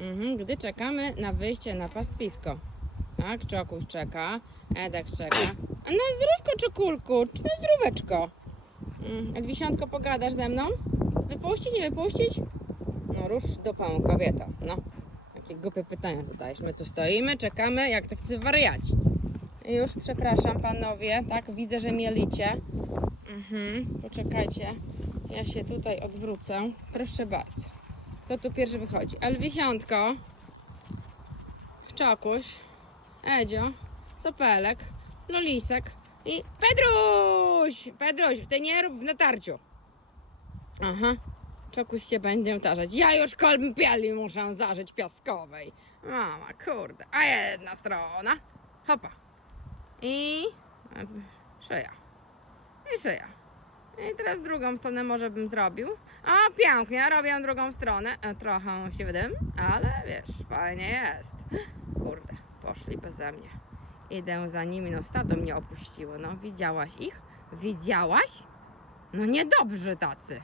Mhm, gdy czekamy na wyjście na pastwisko. Tak, Czokuś czeka, Edek czeka. A na zdrówko, Czokulku, czy na zdróweczko? Mm, Edwisiątko, pogadasz ze mną? Wypuścić, nie wypuścić? No rusz do pałą kobieta, no. Jakie głupie pytania zadajesz. My tu stoimy, czekamy, jak tacy wariaci. Już, przepraszam panowie, tak, widzę, że mielicie. Mhm, poczekajcie. Ja się tutaj odwrócę. Proszę bardzo. Kto tu pierwszy wychodzi? Elwisiątko. Czokuś. Edzio. Sopelek. Lolisek. I Pedruś! Pedruś, ty nie rób w natarciu. Aha. Czokuś się będzie tarzać. Ja już kąpieli muszę zażyć piaskowej. Mama, kurde. A jedna strona. Hopa. I e, szyja. I szyja. I teraz drugą stronę może bym zrobił. A pięknie, robię drugą stronę. E, Trochę się wydym, ale wiesz, fajnie jest. Kurde, poszli beze mnie. Idę za nimi, no stado mnie opuściło. No widziałaś ich? Widziałaś? No niedobrze tacy.